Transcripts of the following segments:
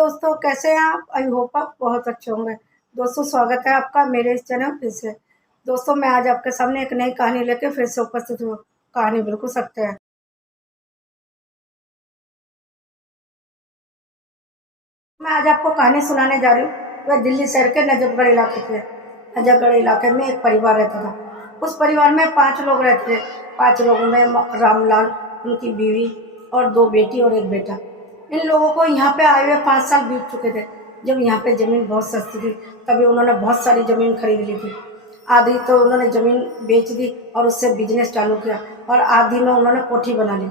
दोस्तों, कैसे हैं आप? आई होप आप बहुत अच्छे होंगे। दोस्तों, स्वागत है आपका मेरे इस चैनल फिर से। दोस्तों, मैं आज आपके सामने एक नई कहानी लेके फिर से उपस्थित हूँ। कहानी बिल्कुल सत्य है। मैं आज आपको कहानी सुनाने जा रही हूँ। वह दिल्ली शहर के नजफगढ़ इलाके के। नजफगढ़ इलाके में एक परिवार रहता था। उस परिवार में 5 लोग रहते थे। 5 लोगों में रामलाल, उनकी बीवी और 2 बेटी और 1 बेटा। इन लोगों को यहाँ पे आए हुए 5 साल बीत चुके थे। जब यहाँ पे ज़मीन बहुत सस्ती थी, तभी उन्होंने बहुत सारी ज़मीन खरीद ली थी। आधी तो उन्होंने ज़मीन बेच दी और उससे बिजनेस चालू किया, और आधी में उन्होंने कोठी बना ली।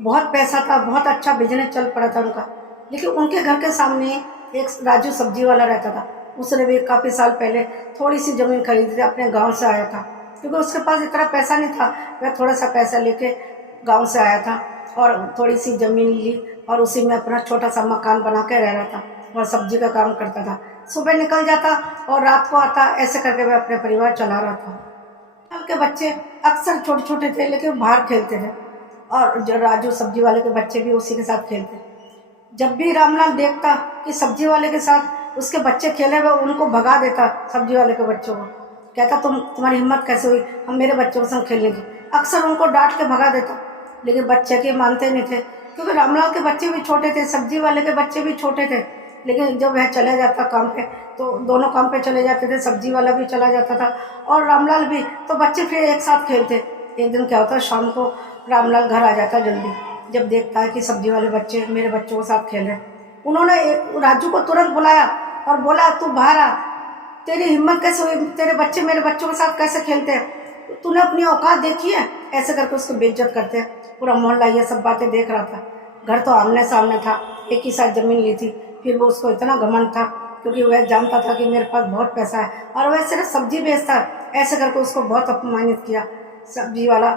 बहुत पैसा था, बहुत अच्छा बिजनेस चल पड़ा था उनका। लेकिन उनके घर के सामने एक राजू सब्जी वाला रहता था। उसने भी काफ़ी साल पहले थोड़ी सी ज़मीन खरीदी थी, अपने गांव से आया था। क्योंकि उसके पास इतना पैसा नहीं था, वह थोड़ा सा पैसा लेके गांव से आया था और थोड़ी सी ज़मीन ली और उसी में अपना छोटा सा मकान बना के रह रहा था और सब्जी का काम करता था। सुबह निकल जाता और रात को आता, ऐसे करके वह अपने परिवार चला रहा था। उनके बच्चे अक्सर छोटे छोटे थे, लेकिन बाहर खेलते थे, और जो राजू सब्जी वाले के बच्चे भी उसी के साथ खेलते। जब भी रामलाल देखता कि सब्जी वाले के साथ उसके बच्चे खेले हुए, उनको भगा देता सब्जी वाले के बच्चों को। कहता, तुम्हारी हिम्मत कैसे हुई हम मेरे बच्चों के संग खेलने की। अक्सर उनको डांट के भगा देता, लेकिन बच्चे के मानते नहीं थे, क्योंकि रामलाल के बच्चे भी छोटे थे, सब्जी वाले के बच्चे भी छोटे थे। लेकिन जब वह चले जाता काम पे, तो दोनों काम पे चले जाते थे, सब्जी वाला भी चला जाता था और रामलाल भी, तो बच्चे फिर एक साथ खेलते। एक दिन क्या होता, शाम को रामलाल घर आ जाता जल्दी। जब देखता है कि सब्जी वाले बच्चे मेरे बच्चों के साथ खेल रहे हैं, उन्होंने राजू को तुरंत बुलाया और बोला, तू बाहर आ, तेरी हिम्मत कैसे हुई, तेरे बच्चे मेरे बच्चों के साथ कैसे खेलते हैं, तूने अपनी औकात देखी है। ऐसे करके उसको बेइज्जत करते हैं। पूरा मोहल्ला ये सब बातें देख रहा था। घर तो आमने सामने था, एक ही साथ जमीन ली थी। फिर वो उसको इतना घमंड था, क्योंकि वह जानता था कि मेरे पास बहुत पैसा है और वह सिर्फ सब्जी बेचता है। ऐसे करके उसको बहुत अपमानित किया। सब्जी वाला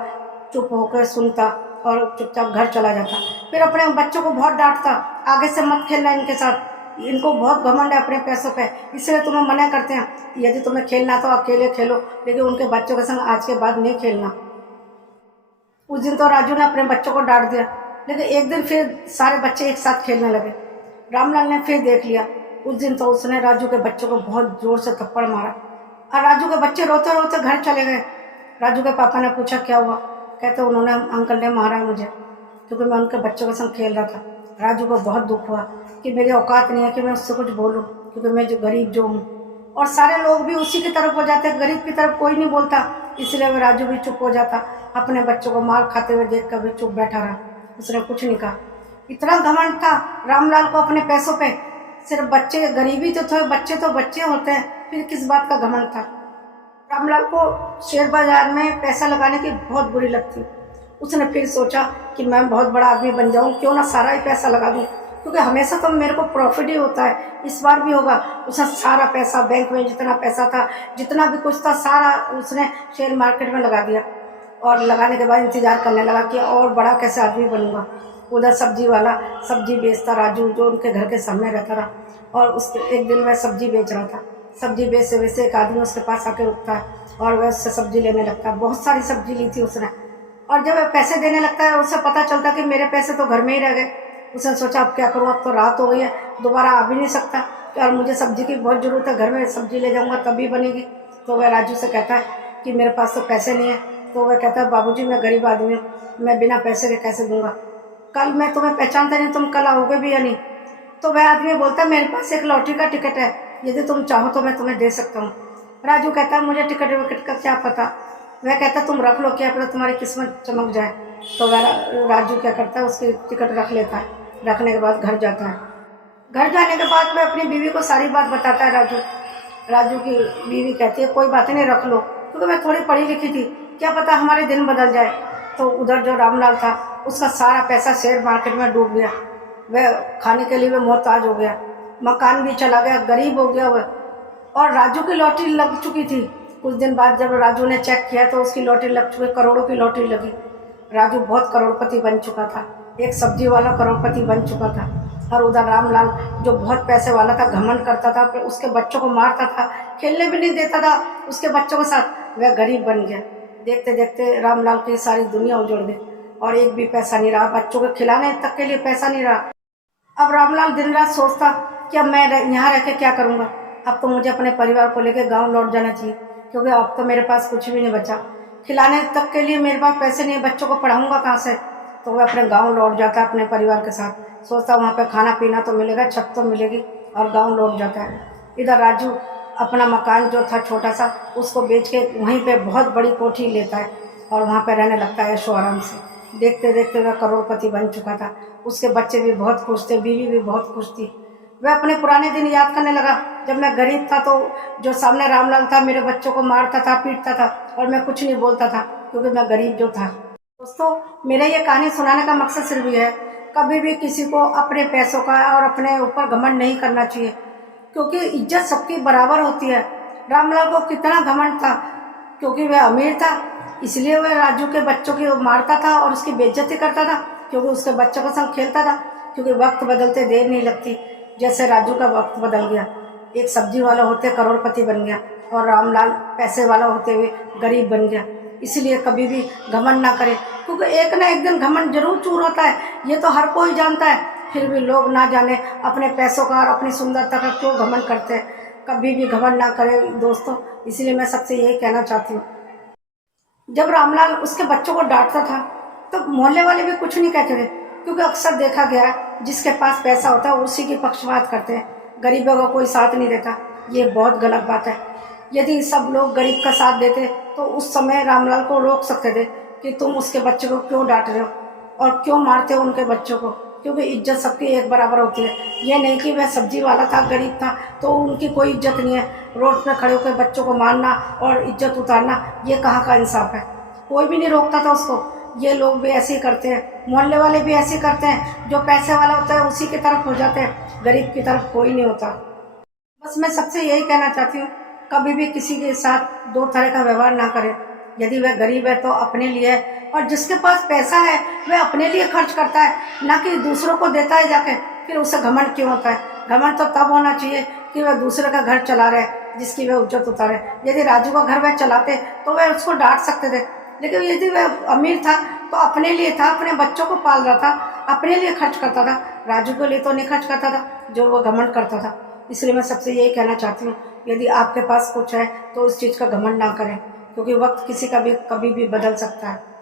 चुप होकर सुनता और चुपचाप घर चला जाता। फिर अपने बच्चों को बहुत डांटता, आगे से मत खेलना इनके साथ, इनको बहुत घमंड है अपने पैसों पे, इसलिए तुम्हें मना करते हैं। यदि तुम्हें खेलना तो अकेले खेलो, लेकिन उनके बच्चों के संग आज के बाद नहीं खेलना। उस दिन तो राजू ने अपने बच्चों को डांट दिया, लेकिन एक दिन फिर सारे बच्चे एक साथ खेलने लगे। रामलाल ने फिर देख लिया। उस दिन तो उसने राजू के बच्चों को बहुत जोर से थप्पड़ मारा और राजू के बच्चे रोते रोते घर चले गए। राजू के पापा ने पूछा, क्या हुआ? कहते, उन्होंने अंकल ने मारा मुझे, क्योंकि मैं उनके बच्चों के संग खेल रहा था। राजू को बहुत दुख हुआ कि मेरी औकात नहीं है कि मैं उससे कुछ बोलूं, क्योंकि मैं जो गरीब जो हूँ। और सारे लोग भी उसी की तरफ हो जाते, गरीब की तरफ कोई नहीं बोलता, इसलिए वह राजू भी चुप हो जाता। अपने बच्चों को मार खाते हुए देख कर भी चुप बैठा रहा, उसने कुछ नहीं कहा। इतना घमंड था रामलाल को अपने पैसों पे। सिर्फ बच्चे, गरीबी तो थे, बच्चे तो बच्चे होते हैं, फिर किस बात का घमंड था। रामलाल को शेयर बाजार में पैसा लगाने की बहुत बुरी लगती। उसने फिर सोचा कि मैं बहुत बड़ा आदमी बन जाऊं, क्यों ना सारा ही पैसा लगा दूं, क्योंकि हमेशा तो मेरे को प्रॉफिट ही होता है, इस बार भी होगा। उसने सारा पैसा, बैंक में जितना पैसा था, जितना भी कुछ था, सारा उसने शेयर मार्केट में लगा दिया। और लगाने के बाद इंतजार करने लगा कि और बड़ा कैसे आदमी बनूंगा। उधर सब्जी वाला सब्जी बेचता, राजू जो उनके घर के सामने रहता रहा, और उसके एक दिन वह सब्जी बेच रहा था। सब्जी बेचते बेचते एक आदमी उसके पास आके रुकता है और वह उससे सब्जी लेने लगता है। बहुत सारी सब्जी ली थी उसने, और जब वह पैसे देने लगता है, उसे पता चलता कि मेरे पैसे तो घर में ही रह गए। उसने सोचा, अब क्या करूँ, अब तो रात हो गई है, दोबारा आ भी नहीं सकता, और मुझे सब्जी की बहुत ज़रूरत है, घर में सब्जी ले जाऊँगा तभी बनेगी। तो वह राजू से कहता है कि मेरे पास तो पैसे नहीं है। तो वह कहता है, बाबूजी मैं गरीब आदमी हूँ, मैं बिना पैसे के कैसे दूंगा, कल मैं तुम्हें पहचानता नहीं, तुम कल आओगे भी या नहीं। तो वह आदमी बोलता है, मेरे पास एक लॉटरी का टिकट है, यदि तुम चाहो तो मैं तुम्हें दे सकता हूँ। राजू कहता है, मुझे टिकट विकट का क्या पता। वह कहता, तुम रख लो, क्या पता तुम्हारी किस्मत चमक जाए। तो वह राजू क्या करता है, उसकी टिकट रख लेता है। रखने के बाद घर जाता है। घर जाने के बाद वह अपनी बीवी को सारी बात बताता है। राजू राजू की बीवी कहती है, कोई बात नहीं, रख लो, क्योंकि मैं थोड़ी पढ़ी लिखी थी, क्या पता हमारे दिन बदल जाए। तो उधर जो रामलाल था, उसका सारा पैसा शेयर मार्केट में डूब गया। वह खाने के लिए वह मोहताज हो गया, मकान भी चला गया, गरीब हो गया वह। और राजू की लॉटरी लग चुकी थी। कुछ दिन बाद जब राजू ने चेक किया तो उसकी लॉटरी लग चुकी, करोड़ों की लॉटरी लगी। राजू बहुत करोड़पति बन चुका था, एक सब्जी वाला करोड़पति बन चुका था। और उधर रामलाल जो बहुत पैसे वाला था, घमंड करता था, फिर उसके बच्चों को मारता था, खेलने भी नहीं देता था उसके बच्चों के साथ, वह गरीब बन गया। देखते देखते रामलाल की सारी दुनिया उजड़ गई और एक भी पैसा नहीं रहा, बच्चों को खिलाने तक के लिए पैसा नहीं रहा। अब रामलाल दिन रात सोचता कि अब मैं यहाँ रह के क्या करूँगा। अब तो मुझे अपने परिवार को लेकर गांव लौट जाना चाहिए, क्योंकि अब तो मेरे पास कुछ भी नहीं बचा। खिलाने तक के लिए मेरे पास पैसे नहीं, बच्चों को पढ़ाऊँगा कहाँ से। तो वह अपने गांव लौट जाता है अपने परिवार के साथ। सोचता वहाँ पे खाना पीना तो मिलेगा, छत तो मिलेगी, और गाँव लौट जाता है। इधर राजू अपना मकान जो था छोटा सा, उसको बेच के वहीं पे बहुत बड़ी कोठी लेता है और वहाँ पे रहने लगता है ऐशो आराम से। देखते देखते वह करोड़पति बन चुका था। उसके बच्चे भी बहुत खुश थे, बीवी भी बहुत खुश थी। वह अपने पुराने दिन याद करने लगा, जब मैं गरीब था तो जो सामने रामलाल था मेरे बच्चों को मारता था, पीटता था, और मैं कुछ नहीं बोलता था क्योंकि मैं गरीब जो था। दोस्तों, मेरा ये कहानी सुनाने का मकसद सिर्फ ये है, कभी भी किसी को अपने पैसों का और अपने ऊपर घमंड नहीं करना चाहिए, क्योंकि इज्जत सबकी बराबर होती है। रामलाल को कितना घमंड था, क्योंकि वह अमीर था इसलिए वह राजू के बच्चों की मारता था और उसकी बेइज्जती करता था, क्योंकि उसके बच्चों के संग खेलता था। क्योंकि वक्त बदलते देर नहीं लगती, जैसे राजू का वक्त बदल गया। एक सब्जी वाला होते करोड़पति बन गया और रामलाल पैसे वाला होते हुए गरीब बन गया। इसलिए कभी भी घमंड ना करें, क्योंकि एक ना एक दिन घमंड जरूर चूर होता है, ये तो हर कोई जानता है। फिर भी लोग ना जाने अपने पैसों का और अपनी सुंदरता का क्यों घमंड करते हैं। कभी भी घमंड ना करें दोस्तों, इसलिए मैं सबसे यही कहना चाहती हूँ। जब रामलाल उसके बच्चों को डांटता था तो मोहल्ले वाले भी कुछ नहीं कहते थे, क्योंकि अक्सर देखा गया है जिसके पास पैसा होता है उसी की पक्षपात करते हैं, गरीबों का कोई साथ नहीं देता। ये बहुत गलत बात है। यदि सब लोग गरीब का साथ देते तो उस समय रामलाल को रोक सकते थे कि तुम उसके बच्चों को क्यों डांट रहे हो और क्यों मारते हो उनके बच्चों को, क्योंकि इज्जत सबकी एक बराबर होती है। ये नहीं कि वह सब्जी वाला था, गरीब था तो उनकी कोई इज्जत नहीं है। रोड पे खड़े होकर बच्चों को मारना और इज्जत उतारना, ये कहाँ का इंसाफ है। कोई भी नहीं रोकता था उसको। ये लोग भी ऐसे ही करते हैं, मोहल्ले वाले भी ऐसे ही करते हैं। जो पैसे वाला होता है उसी की तरफ हो जाते हैं, गरीब की तरफ कोई नहीं होता। बस मैं सबसे यही कहना चाहती हूँ, कभी भी किसी के साथ दो तरह का व्यवहार ना करें। यदि वह गरीब है तो अपने लिए है, और जिसके पास पैसा है वह अपने लिए खर्च करता है, ना कि दूसरों को देता है जाके। फिर उसे घमंड क्यों होता है। घमंड तो तब होना चाहिए कि वह दूसरे का घर चला रहे, जिसकी वह इज्जत उतारे। यदि राजू का घर वह चलाते तो वह उसको डांट सकते थे, लेकिन यदि वह अमीर था तो अपने लिए था, अपने बच्चों को पाल रहा था, अपने लिए खर्च करता था। राजू के लिए तो नहीं खर्च करता था जो वह घमंड करता था। इसलिए मैं सबसे यही कहना चाहती हूँ, यदि आपके पास कुछ है तो उस चीज़ का घमंड ना करें, क्योंकि वक्त किसी का भी कभी भी बदल सकता है।